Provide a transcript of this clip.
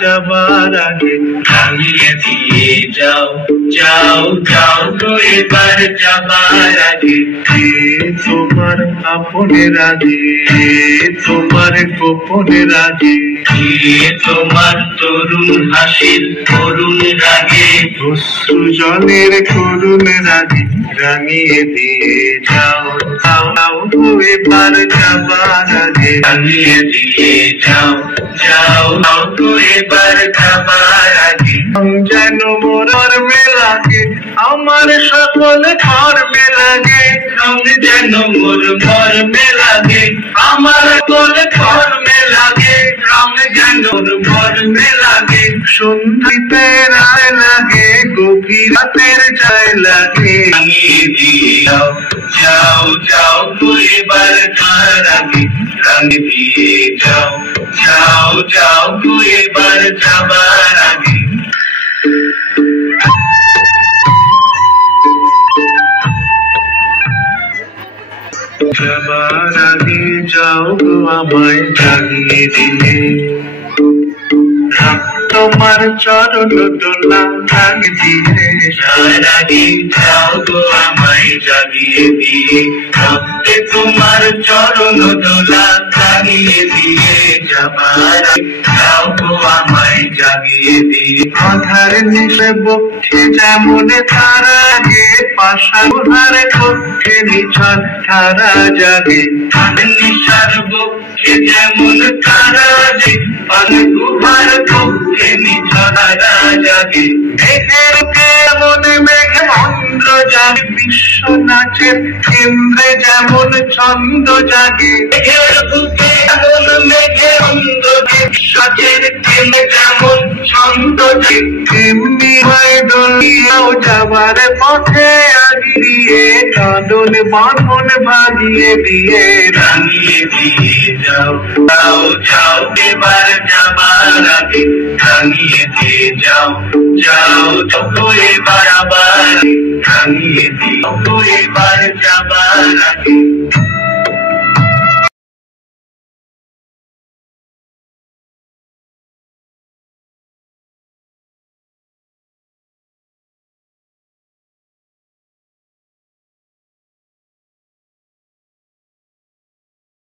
যাবার আগে রাঙিয়ে দিয়ে যাও, যাও যাও গো এবার যাবার আগে। কে তোমার আপনে রাগে, তোমার গোপনে রাগে, কে তোমার তরুণ হাসির করুণ রাগে, অশ্রু জলের করুণ রাগে রাঙিয়ে দিয়ে যাও, যাও গো এবার যাবার আগে রাঙিয়ে দিয়ে যাও, যাও গো এবার যাবার আগে। যেন মোর মর্মে লাগে আমার সকল কর্মে লাগে, যেন মোর মর্মে লাগে আমার সকল কর্মে লাগে, যেন মোর মর্মে লাগে সন্ধিতে রায় লাগে, গভীর রাতের যায় লাগে। রাঙিয়ে দিয়ে যাও, যাও যাও গো এবার যাবার আগে রাঙিয়ে দিয়ে যাও, যাও যাও গো এবার যাবার আগে। যাবার আগে যাও গো আমায় জাগিয়ে দিলে, তোমার চরণ দোলা ভাগ দিয়ে। যাবার আগে যাও গো আমায় জাগিয়ে দিয়ে, তোমার চরণ দোলা ভাগিয়ে দিয়ে। যাবার আগে যাও গো আমায় জাগিয়ে দিয়ে, আধার নিশে বক্ষে যেমন তারা গে, পাশার পক্ষে নিছর তারা জাগে। নিশার বক্ষে যেমন তারা যে, গুহার পক্ষে নিছর তারা জাগে। মেঘের কেমন মেঘে মন্দ্র জাগে, বিশ্ব নাচের কেন্দ্রে যেমন ছন্দ জাগে। মেঘের বুকে এমন মেঘে অন্ধ, বিশ্বচের কেন্দ্রে যেমন ছন্দ জাগে। তেমনি হয় দলিয়াও যাবার পথে আগিয়ে, কাঁদন বাঁধন ভাগিয়ে দিয়ে। রাঙিয়ে দিয়ে যাও, যাও যাও এবার যাবার আগে রাঙিয়ে দিয়ে যাও, যাও তো এবার আবার রাঙিয়ে দিও এবার যাবার আগে।